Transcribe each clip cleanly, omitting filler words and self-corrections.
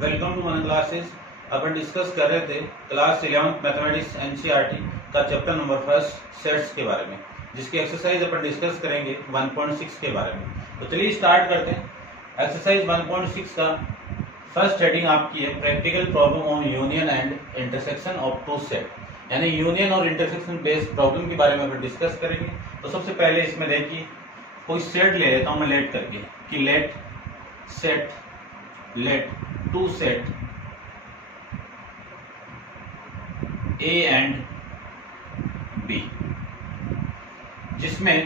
Welcome to one classes. अपन discuss कर रहे थे क्लास 11th मैथमेटिक्स एनसीईआरटी का चैप्टर नंबर फर्स्ट सेट्स के बारे में, जिसकी एक्सरसाइज अपन डिस्कस करेंगे 1.6 के बारे में। तो चलिए स्टार्ट करते हैं। एक्सरसाइज 1.6 का फर्स्ट हेडिंग आपकी है practical problem on union and intersection of two set, यानी यूनियन और इंटरसेक्शन बेस्ड प्रॉब्लम के बारे में अपन डिस्कस करेंगे। तो सबसे पहले इसमें देखिए, कोई सेट ले लेता हूं मैं लेट करके कि let two set A and B, जिसमें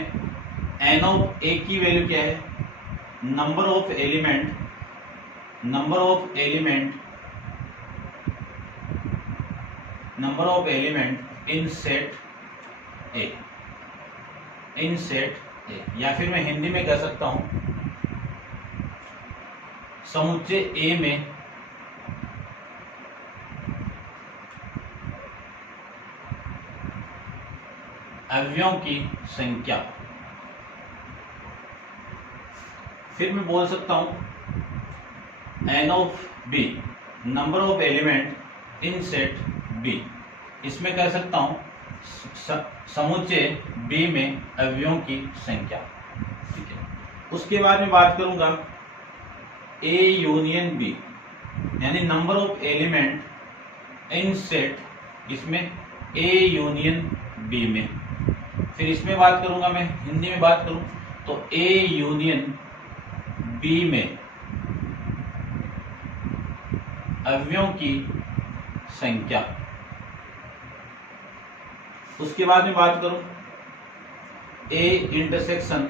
n ऑफ A की वैल्यू क्या है, number of element in set A, या फिर मैं हिंदी में कह सकता हूं समुच्चय A में अवयवों की संख्या। फिर मैं बोल सकता हूं n of B, number of element in set B। इसमें कह सकता हूं समुच्चय B में अवयवों की संख्या। ठीक है, उसके बाद में बात करूंगा A यूनियन B, यानी number of element in set, इसमें A यूनियन B में। फिर इसमें बात करूंगा, मैं हिंदी में बात करूं तो A यूनियन B में अवयवों की संख्या। उसके बाद में बात करूं A इंटरसेक्शन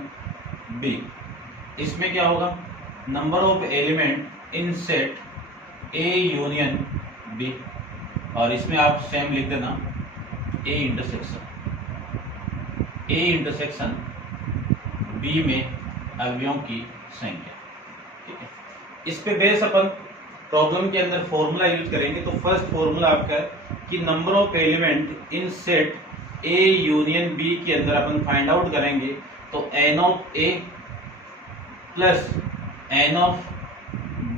B, इसमें क्या होगा, number of element in set A union B, और इसमें आप सेम लिख देना A इंटरसेक्शन B में अवयवों की संख्या। ठीक है, इस पे बेस अपन प्रॉब्लम के अंदर फॉर्मूला यूज करेंगे। तो फर्स्ट फॉर्मूला आपका है कि number of element in set A union B के अंदर अपन फाइंड आउट करेंगे तो n of A plus n of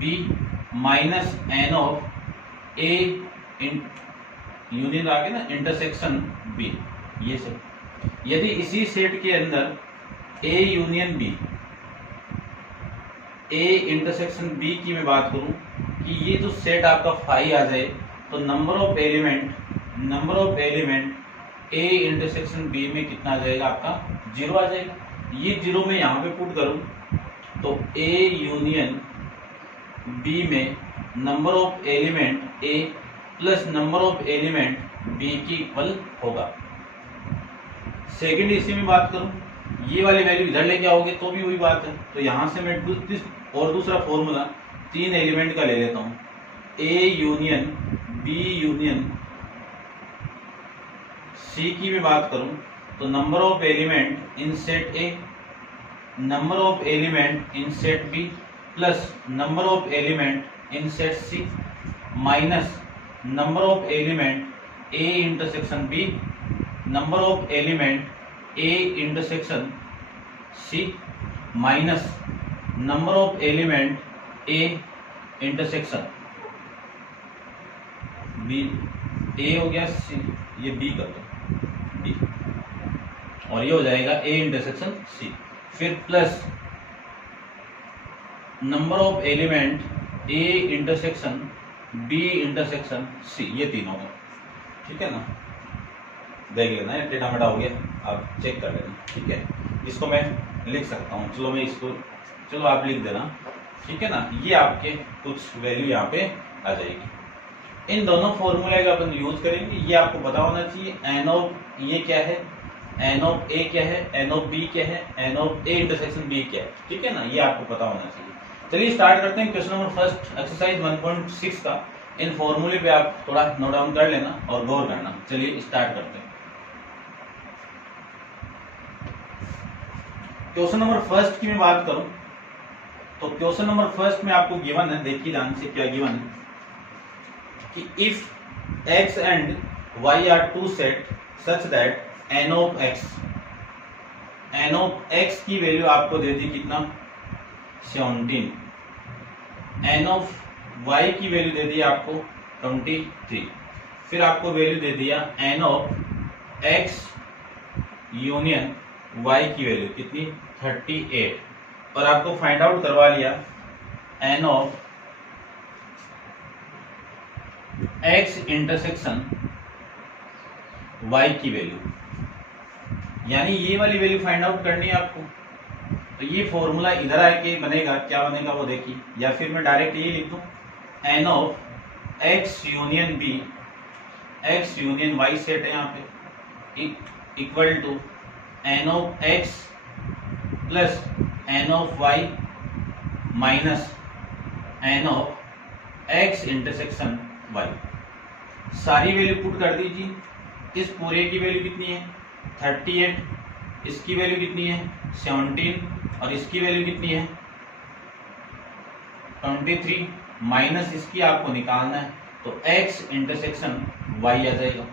B minus n of A union आगे ना इंटरसेक्शन B, ये सब। यदि इसी सेट के अंदर A union B, A intersection B की मैं बात करूं कि ये जो सेट आपका फाई आ जाए तो number of element A intersection B में कितना आ जाएगा, आपका 0 आ जाएगा। ये 0 में यहां पे पुट करूं तो A यूनियन B में number of element A plus number of element B की इक्वल होगा। सेकेंड इसी में बात करूं, ये वाली वैल्यू इधर लेके आओगे तो भी वही बात है। तो यहां से मैं और दूसरा फॉर्मूला 3 एलिमेंट का ले लेता हूं, A union B union C की मैं बात करूं तो number of element in set A, number of element in set B plus number of element in set C minus number of element A intersection B, number of element A intersection C minus number of element A intersection B। A हो गया C, ये B कर दो B, और ये हो जाएगा A intersection C। फिर plus number of element A intersection B intersection C, ये तीन होगा। ठीक है ना, देख लेना, डेटा मेटा हो गया, आप चेक कर लेना। ठीक है, इसको मैं लिख सकता हूँ, चलो आप लिख देना। ठीक है ना, ये आपके कुछ वैल्यू यहाँ पे आ जाएगी। इन दोनों फॉर्मूले का अपन यूज करेंगे। ये आपको पता होना चाहिए n ऑफ ये क्या है, n ऑफ A क्या है, n ऑफ B क्या है, n of A intersection B क्या है। ठीक है ना, ये आपको पता होना चाहिए। चलिए स्टार्ट करते हैं क्वेश्चन नंबर फर्स्ट, एक्सरसाइज 1.6 का। इन फॉर्मूले पे आप थोड़ा नोट डाउन कर लेना और गौर करना। चलिए स्टार्ट करते हैं। क्वेश्चन नंबर फर्स्ट की मैं बात करूं तो क्वेश्चन नंबर फर्स्ट में आपको गिवन है, देखिए ध्यान से क्या गिवन है कि if x and y are two set such that n of x की वैल्यू आपको दे दी कितना, 17, n ऑफ y की वैल्यू दे दिया आपको 23, फिर आपको वैल्यू दे दिया n of x union y की वैल्यू कितनी 38, और आपको फाइंड आउट करवा लिया n of x intersection y की वैल्यू, यानी ये वाली वैल्यू फाइंड आउट करनी है आपको। तो ये फॉर्मूला इधर आके बनेगा, क्या बनेगा वो देखिए, या फिर मैं डायरेक्ट ये लिख दूं n of x union b, x union y set है यहाँ पे, equal to n of x plus n of y minus n of x intersection y। सारी वैल्यू पुट कर दीजिए। इस पूरे की वैल्यू कितनी है 38, इसकी वैल्यू कितनी है 17, और इसकी वैल्यू कितनी है 23, माइनस इसकी आपको निकालना है, तो x इंटरसेक्शन y आ जाएगा।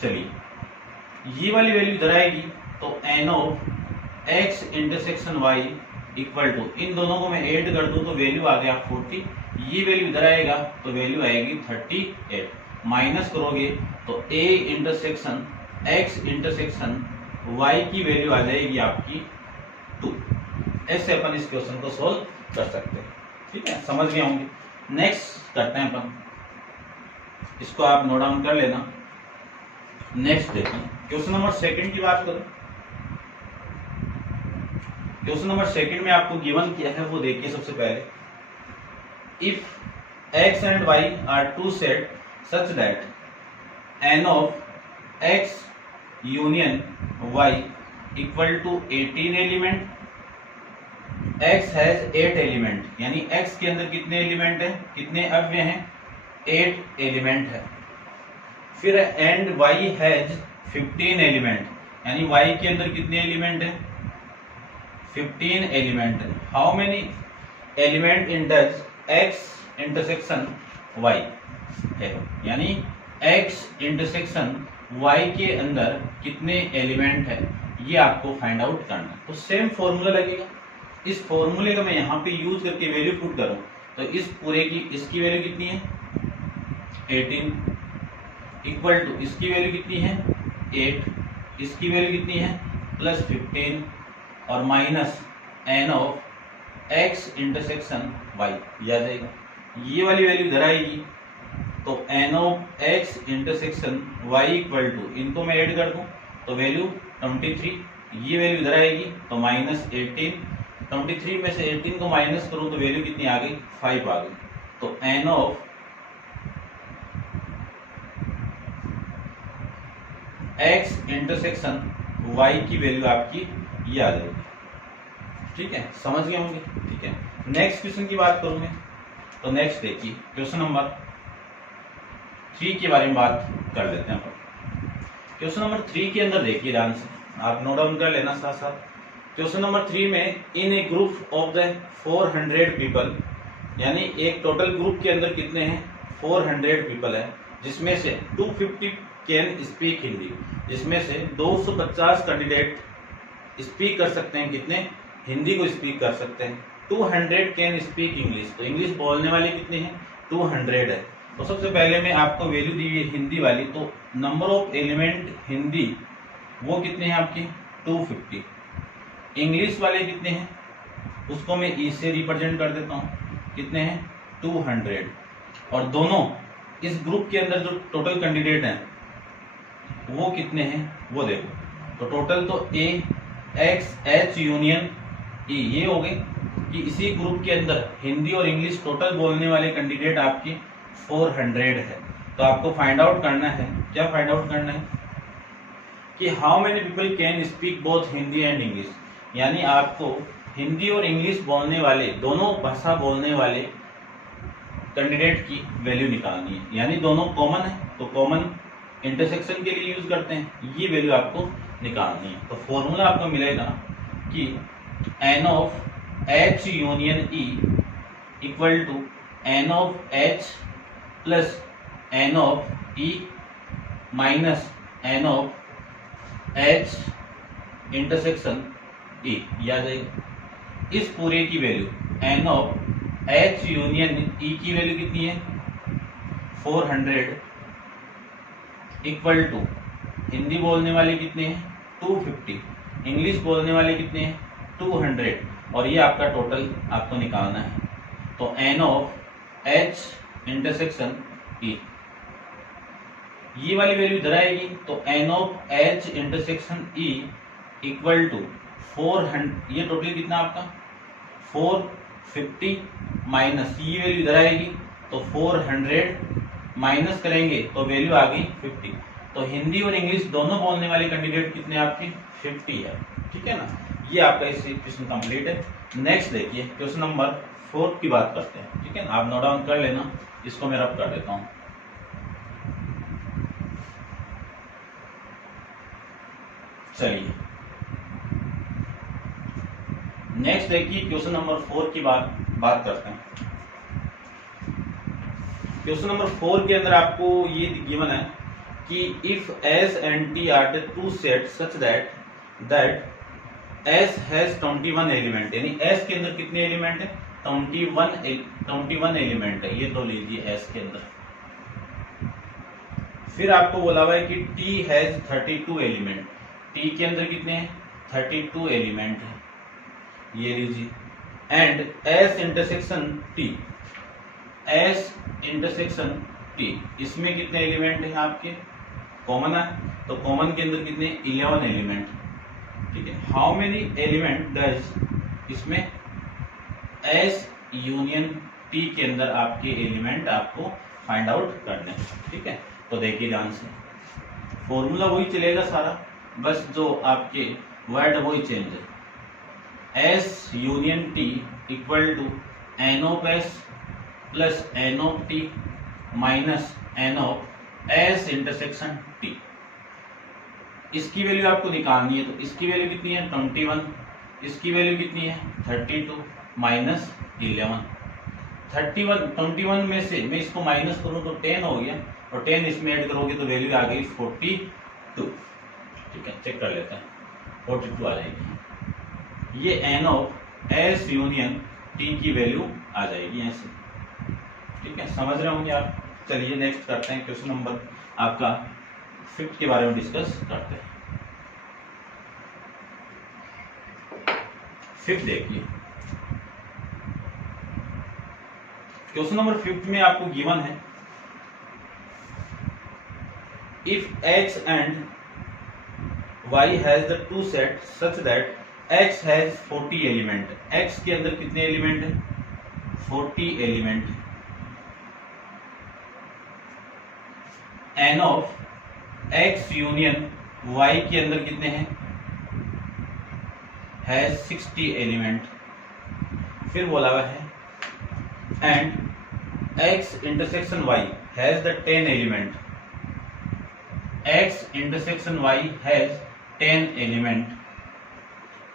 चलिए ये वाली वैल्यू इधर आएगी, तो n of x intersection y equal to, इन दोनों को मैं ऐड कर दूं तो वैल्यू आ गया 40, ये वैल्यू इधर आएगा तो वैल्यू आएगी 38, माइनस करोगे तो a intersection x intersection y की वैल्यू आ जाएगी आपकी 2। ऐसे अपन इस क्वेश्चन को सोल्व कर सकते हैं। ठीक है, समझ गए होंगे। नेक्स्ट करते हैं अपन, इसको आप नोट डाउन कर लेना। नेक्स्ट देखिए क्वेश्चन नंबर सेकंड की बात करें। क्वेश्चन नंबर सेकंड में आपको गिवन किया है वो देखिए। सबसे पहले if x and y are two set such that n of x union y equal to 18 element, x has 8 element, यानी x के अंदर कितने एलिमेंट हैं, कितने अव्यय हैं 8 एलिमेंट है। फिर एंड y हैज 15 एलिमेंट, यानी y के अंदर कितने एलिमेंट हैं 15 एलिमेंट है। How many element in does x intersection y है, यानी x इंटरसेक्शन y के अंदर कितने एलिमेंट है ये आपको फाइंड आउट करना है। तो सेम फॉर्मूला लगेगा, इस फॉर्मूले का मैं यहाँ पे यूज करके वैल्यू पुट करूं तो इस पूरे की इसकी वैल्यू कितनी है 18 इक्वल टू इसकी वैल्यू कितनी है 8, इसकी वैल्यू कितनी है प्लस 15 और minus n of x intersection y आ जाएगा। ये वाली वैल्यू इधर आएगी तो n of x intersection y equal to, इनको मैं ऐड कर दूं तो वैल्यू 23, ये वैल्यू इधर आएगी तो माइनस 18, 23 में से 18 को माइनस करूं तो वैल्यू कितनी आ गई 5 आ गई। तो n of x intersection y की वैल्यू आपकी ये आ जाएगी। ठीक है, समझ गए होंगे। ठीक है, नेक्स्ट क्वेश्चन की बात करूं मैं तो नेक्स्ट देखिए क्वेश्चन नंबर 3 के बारे में बात कर लेते हैं। क्वेश्चन नंबर 3 के अंदर देखिए ध्यान से, आप नोट डाउन कर लेना साथ साथ। क्वेश्चन नंबर 3 में इन ए ग्रुप ऑफ द 400 पीपल, यानी एक टोटल ग्रुप के अंदर कितने हैं 400 पीपल है, जिसमें से 250 कैन स्पीक हिंदी, जिसमें से 250 कैंडिडेट स्पीक कर सकते हैं, कितने हिंदी को स्पीक कर सकते हैं। 200 कैन स्पीक इंग्लिश, तो इंग्लिश बोलने वाले कितने हैं 200 है। तो सबसे पहले में आपको वैल्यू दी है हिंदी वाली, तो नंबर ऑफ एलिमेंट हिंदी वो कितने हैं आपके 250, इंग्लिश वाले कितने हैं उसको मैं ई से रिप्रेजेंट कर देता हूँ, कितने हैं 200, और दोनों इस ग्रुप के अंदर जो टोटल कैंडिडेट हैं वो कितने हैं वो देखो। तो टोटल तो ए एक्स एच यूनियन ई ये हो गए कि इसी ग्रुप के अंदर हिंदी और इंग्लिश टोटल बोलने वाले कैंडिडेट आपके 400 है। तो आपको फाइंड आउट करना है, क्या फाइंड आउट करना है कि how many people can speak both Hindi and English, यानी आपको हिंदी और इंग्लिश बोलने वाले दोनों भाषा बोलने वाले कैंडिडेट की वैल्यू निकालनी है, यानी दोनों कॉमन है तो कॉमन इंटरसेक्शन के लिए यूज करते हैं, ये वैल्यू आपको निकालनी है। तो फॉर्मूला आपको मिलेगा कि n of h union e equal to n of h plus n of e minus n of h intersection e, याद आएगा। इस पूरे की value n of H union E की वैल्यू कितनी है 400 इक्वल टू हिंदी बोलने वाले कितने हैं 250, इंग्लिश बोलने वाले कितने हैं 200, और ये आपका टोटल आपको निकालना है। तो N of H intersection E, ये वाली वैल्यू इधर आएगी, तो N of H intersection E equal to 400, ये टोटल कितना आपका 450 माइनस ये वैल्यू इधर आएगी, तो 400 माइनस करेंगे तो वैल्यू आ गई 50। तो हिंदी और इंग्लिश दोनों बोलने वाले कैंडिडेट कितने आपके 50 है, ठीक है ना। ये आपका इस क्वेश्चन कंप्लीट है। नेक्स्ट देखिए क्वेश्चन नंबर 4 की बात करते हैं, ठीक है ना। आप नोट डाउन कर लेना, इसको मैं रब कर देता हूँ। चलिए नेक्स्ट देखिए क्वेश्चन नंबर 4 की बात करते हैं। क्वेश्चन नंबर 4 के अंदर आपको ये गिवन है कि if S and T are the two sets such that S has 21 element, यानी S के अंदर कितने एलिमेंट है 21 एलिमेंट है, ये तो लीजिए S के अंदर। फिर आपको बोला हुआ है कि T हैज 32 एलिमेंट, T के अंदर कितने हैं 32 एलिमेंट है, ये लीजिए। And S intersection T, S intersection T, इसमें कितने एलिमेंट हैं आपके कॉमन है, तो कॉमन के अंदर कितने 11 एलिमेंट, ठीक है। हाउ मेनी एलिमेंट डज, इसमें S यूनियन T के अंदर आपके एलिमेंट आपको फाइंड आउट करने, ठीक है। तो देखिए ध्यान से, फॉर्मूला वही चलेगा सारा, बस जो आपके वर्ड वही चेंज है। S union T equal to N of S plus N of T minus N of S intersection T। इसकी वैल्यू आपको निकालनी है, तो इसकी वैल्यू कितनी है 21, इसकी वैल्यू कितनी है 32 माइनस 11। 21 में से मैं इसको माइनस करूं तो 10 हो गया, और 10 इसमें ऐड करोगे तो वैल्यू आ गई 42, ठीक है। चेक कर लेते हैं, 42 आ जाएगी। ये N of S union T की वैल्यू आ जाएगी ऐसे, ठीक है। समझ रहे होंगे आप। चलिए नेक्स्ट करते हैं, क्वेश्चन नंबर आपका 5 के बारे में डिस्कस करते हैं। 5 देखिए, क्वेश्चन नंबर 5 में आपको गिवन है if X and Y has the two set such that X has 40 element, X के अंदर कितने एलिमेंट है 40 element. N of X union Y के अंदर कितने हैं हैज 60 एलिमेंट। फिर बोला हुआ है and X intersection Y has the 10 element, X intersection Y has 10 element.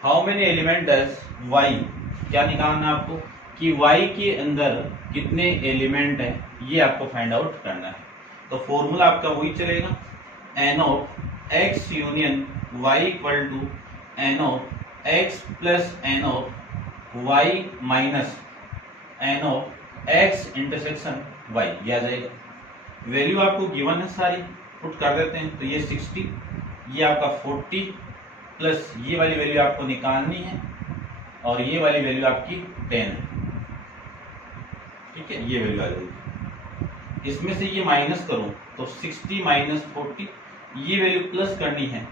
How many element does Y, क्या निकालना है आपको कि Y के अंदर कितने एलिमेंट है, ये आपको फाइंड आउट करना है। तो फॉर्मूला आपका वही चलेगा, N of X union Y equal to N of X plus N of Y minus N of X intersection Y, ये आ जाएगा। वैल्यू आपको गिवन है सारी, पुट कर देते हैं, तो ये 60, ये आपका 40 प्लस ये वाली वैल्यू आपको निकालनी है, और ये वाली वैल्यू आपकी 10 है, ठीक है। ये वैल्यू आ जाएगी, इसमें से ये माइनस करूं तो 60 माइनस 40, ये वैल्यू प्लस करनी है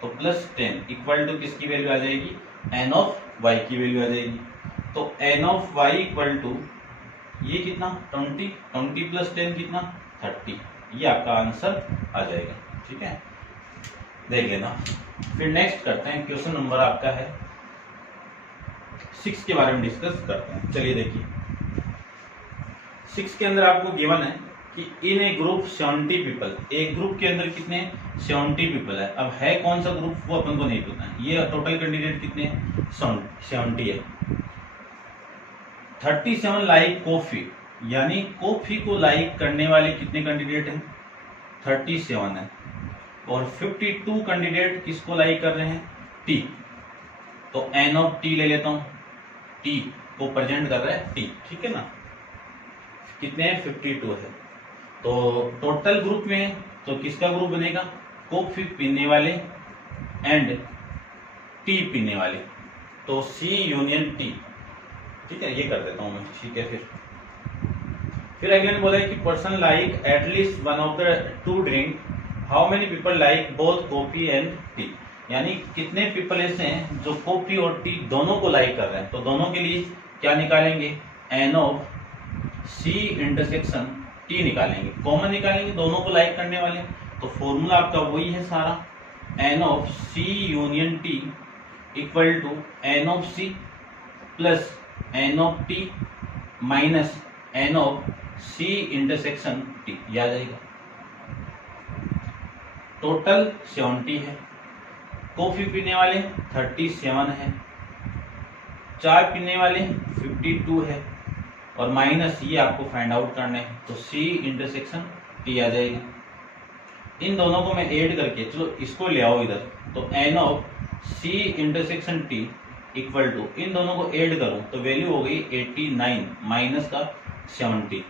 तो प्लस 10 इक्वल टू किसकी वैल्यू आ जाएगी N ऑफ Y की वैल्यू आ जाएगी। तो N of Y equal to ये कितना 20 प्लस 10 कितना 30, ये आपका आंसर आ जाएगा, ठीक है। देख लेना। फिर नेक्स्ट करते हैं, क्वेश्चन नंबर आपका है 6 के बारे में डिस्कस करते हैं। चलिए देखिए, 6 के अंदर आपको गिवन है कि इन ए ग्रुप 70 पीपल, एक ग्रुप के अंदर कितने 70 पीपल है। अब है कौन सा ग्रुप वो अपन को नहीं पता है, ये टोटल कैंडिडेट कितने हैं 70 है। 37 लाइक कॉफी, यानी कॉफी को लाइक करने वाले कितने कैंडिडेट हैं 37 है, और 52 कैंडिडेट किसको लाइक कर रहे हैं टी। तो N ऑफ टी ले लेता हूं, टी को प्रेजेंट कर रहा है टी, ठीक है ना। कितने हैं 52 है। तो टोटल ग्रुप में तो किसका ग्रुप बनेगा, कॉफी पीने वाले एंड टी पीने वाले, तो सी यूनियन टी, ठीक है, ये कर देता हूं मैं, ठीक है। फिर अगेन बोला है कि person like at least one of the two drink, how many people like both coffee and T, यानी कितने पीपल ऐसे हैं जो कॉफी और टी दोनों को लाइक कर रहे हैं। तो दोनों के लिए क्या निकालेंगे, N of C intersection T निकालेंगे, कॉमन निकालेंगे दोनों को लाइक करने वाले। तो फॉर्मूला आपका वही है सारा, N of C union T equal to N of C plus N of T minus N of C intersection T, याद आएगा। टोटल 70 है, कॉफी पीने वाले 37 है, चाय पीने वाले 52 है, और माइनस ये आपको फाइंड आउट करना है, तो सी इंटरसेक्शन टी आ जाएगा। इन दोनों को मैं ऐड करके, चलो इसको ले आओ इधर, तो N of C intersection T equal to, इन दोनों को ऐड करूं तो वैल्यू हो गई 89 माइनस का 70।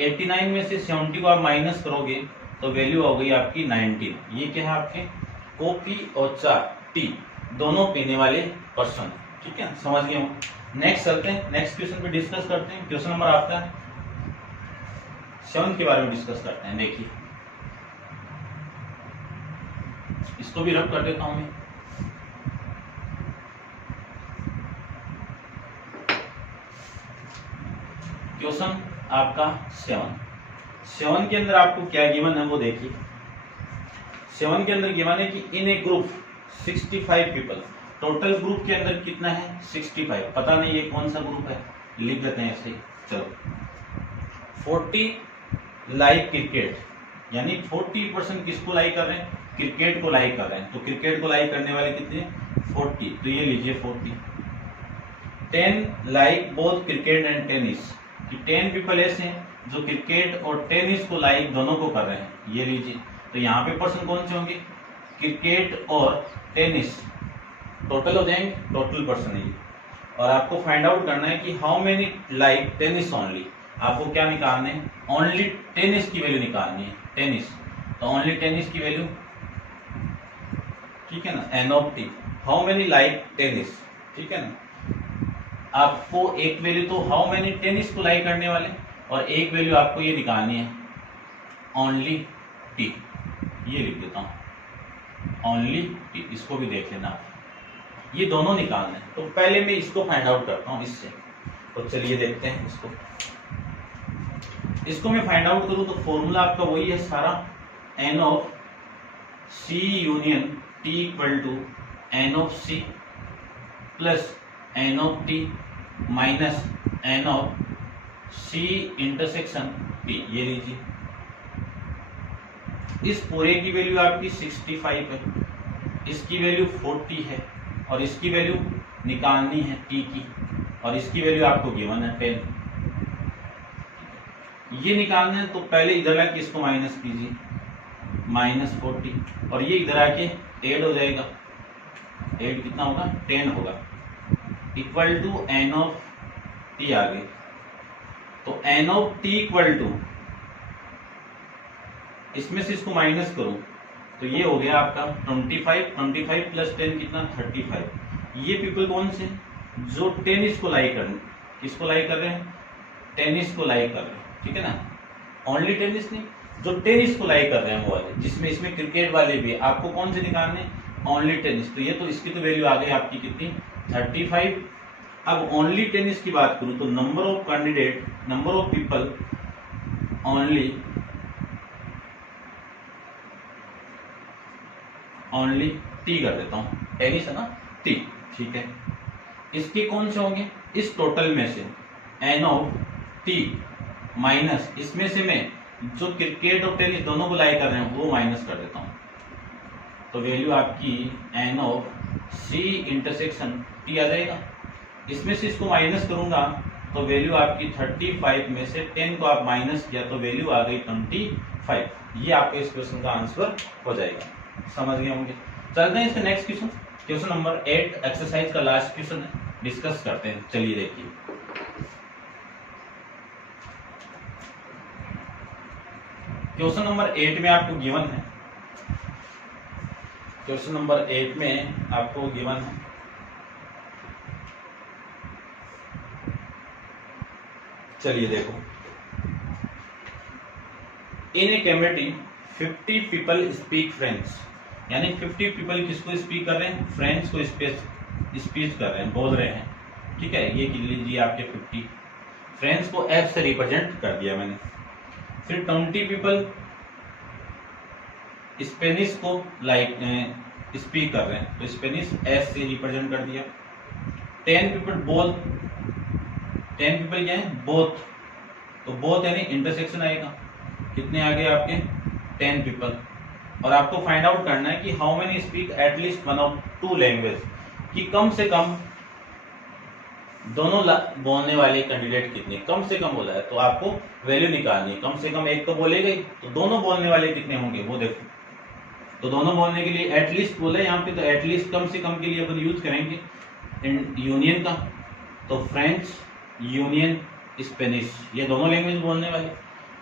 89 में से 70 को आप माइनस करोगे तो वैल्यू हो गई आपकी 19। ये क्या है, आपके कॉफी और चाय टी दोनों पीने वाले पर्सन, ठीक है, समझ गए हम। नेक्स्ट चलते हैं, नेक्स्ट क्वेश्चन पे डिस्कस करते हैं। क्वेश्चन नंबर आपका 7 के बारे में डिस्कस करते हैं। देखिए इसको भी रब कर देता हूं मैं। क्वेश्चन आपका 7 के अंदर आपको क्या गिवन है वो देखिए। 7 के अंदर गिवन है कि इन ए ग्रुप 65 पीपल, टोटल ग्रुप के अंदर कितना है 65, पता नहीं ये कौन सा ग्रुप है, लिख देते हैं ऐसे। चलो 40 लाइक क्रिकेट, यानी 40% किसको लाइक कर रहे हैं, क्रिकेट को लाइक कर रहे हैं। तो क्रिकेट को लाइक करने वाले कितने 40, तो ये लीजिए 40। 10 like both cricket and tennis, कि 10 पीपल ऐसे हैं जो क्रिकेट और टेनिस को लाइक दोनों को कर रहे हैं, ये लीजिए। तो यहाँ पे पर्सन कौन से होंगे, क्रिकेट और टेनिस, टोटल हो जाएंगे, टोटल पर्सन है। और आपको फाइंड आउट करना है कि how many like tennis only, आपको क्या निकालना है, ओनली टेनिस की वैल्यू निकालनी है, टेनिस। तो ओनली टेनिस की वैल्यू, ठीक है ना, N of T, how many like tennis, ठीक है ना। आपको एक वैल्यू तो हाउ मेनी टेनिस को लाइक करने वाले, और एक वैल्यू आपको ये निकालनी है ओनली टी, ये लिख देता हूं ओनली टी, इसको भी देख लेना आप, ये दोनों निकालने हैं। तो पहले मैं इसको फाइंड आउट करता हूं इससे, तो चलिए देखते हैं इसको मैं फाइंड आउट करूं तो फॉर्मूला आपका वही है सारा, N of C union T equal to N of C plus N of T minus N of C intersection T, ये लीजिए। इस पूरे की वैल्यू आपकी 65 है, इसकी वैल्यू 40 है, और इसकी वैल्यू निकालनी है टी की, और इसकी वैल्यू आपको गिवन है 10। ये निकालना है तो पहले इधर आके इसको माइनस कीजिए, -40, और ये इधर आके ऐड हो जाएगा, ऐड कितना होगा 10 होगा, equal to N of T आ गई। तो N of T equal to, इसमें से इसको माइनस करूं तो ये हो गया आपका 25 प्लस 10 कितना 35। ये पीपल कौन से, जो टेनिस को लाइक कर रहे हैं, किसको लाइक कर रहे हैं, टेनिस को लाइक कर रहे हैं, ठीक है ना। ओनली टेनिस नहीं, जो टेनिस को लाइक कर रहे हैं वो वाले, जिसमें इसमें क्रिकेट वाले भी, आपको कौन से निकालने, ओनली टेनिस। तो ये तो इसकी तो वैल्यू आ गई आपकी कितनी 35। अब ओनली टेनिस की बात करूं तो number of candidate, number of people only T कर देता हूं, टेनिस है ना टी, ठीक है। इसके कौन से होंगे, इस टोटल में से एन ऑफ टी माइनस, इसमें से मैं जो क्रिकेट और टेनिस दोनों को लाइक कर रहे हैं वो माइनस कर देता हूं। तो वैल्यू आपकी N of C intersection T आ जाएगा। इसमें से इसको माइनस करूंगा तो वैल्यू आपकी 35 में से 10 को आप माइनस किया तो वैल्यू आ गई 25। ये आपके इस क्वेश्चन का आंसर हो जाएगा, समझ गए होंगे। चलते हैं इसका next question, question number 8 exercise का लास्ट क्वेश्चन है, डिस्कस करते हैं। चलिए देखिए क्वेश्चन नंबर 8 में आपको गिवन है, क्वेश्चन नंबर 8 में आपको गिवन है चलिए देखो, in a community 50 people speak French, यानी 50 पीपल किसको स्पीक कर रहे हैं, फ्रेंच को स्पीच कर रहे हैं, बोल रहे हैं, ठीक है। ये लीजिए आपके 50 फ्रेंच को एफ से रिप्रेजेंट कर दिया मैंने। फिर 20 पीपल स्पेनिश को लाइक स्पीक कर रहे हैं, तो स्पेनिश एस से रिप्रेजेंट कर दिया। 10 पीपल बोथ, 10 पीपल क्या है, बोथ, तो बोथ यानी इंटरसेक्शन आएगा, कितने आ गए आपके 10 पीपल। और आपको फाइंड आउट करना है कि how many speak at least one of two language, कि कम से कम दोनों बोलने वाले कैंडिडेट कितने, कम से कम बोला है तो आपको वैल्यू निकालनी है। कम से कम एक तो बोलेगा ही, तो दोनों बोलने वाले कितने होंगे वो देखो। तो दोनों बोलने के लिए एटलीस्ट बोला है यहाँ पे, तो एटलीस्ट कम से कम के लिए अपन यूज करेंगे यूनियन का, तो फ्रेंच यूनियन स्पेनिश, ये दोनों लैंग्वेज बोलने वाले।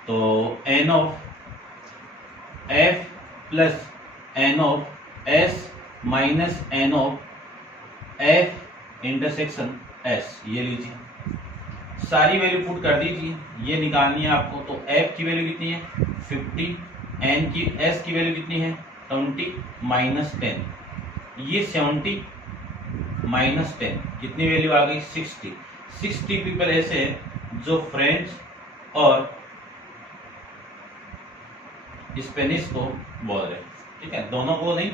तो N of F plus N of S minus N of F intersection S, ये लीजिए सारी वैल्यू पुट कर दीजिए, ये निकालनी है आपको। तो एफ की वैल्यू कितनी है 50, एन की एस की वैल्यू कितनी है 20 माइनस 10, ये 70 माइनस 10, कितनी वैल्यू आ गई 60। 60 पीपल ऐसे हैं जो फ्रेंच और स्पेनिश को बोल रहे हैं, ठीक है, दोनों को नहीं,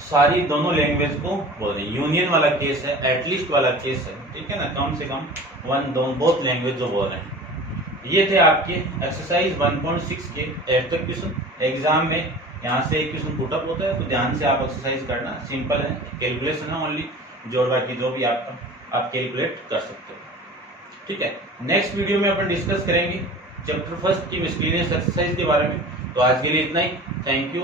सारी दोनों लैंग्वेज को बोल रहे हैं। यूनियन वाला केस है, एटलीस्ट वाला केस है, ठीक है ना, कम से कम वन दोनों बोथ लैंग्वेज जो बोल रहे हैं। ये थे आपके एक्सरसाइज 1.6 के 8 तक क्वेश्चन। एग्जाम में यहाँ से एक क्वेश्चन पुटअप होता है, तो ध्यान से आप एक्सरसाइज करना, सिंपल है, कैलकुलेशन है ओनली, जोड़ बाकी जो भी आपका आप कैलकुलेट कर सकते हो, ठीक है। नेक्स्ट वीडियो में अपन डिस्कस करेंगे चैप्टर 1 की मिसलेनियस एक्सरसाइज के बारे में। तो आज के लिए इतना ही, थैंक यू।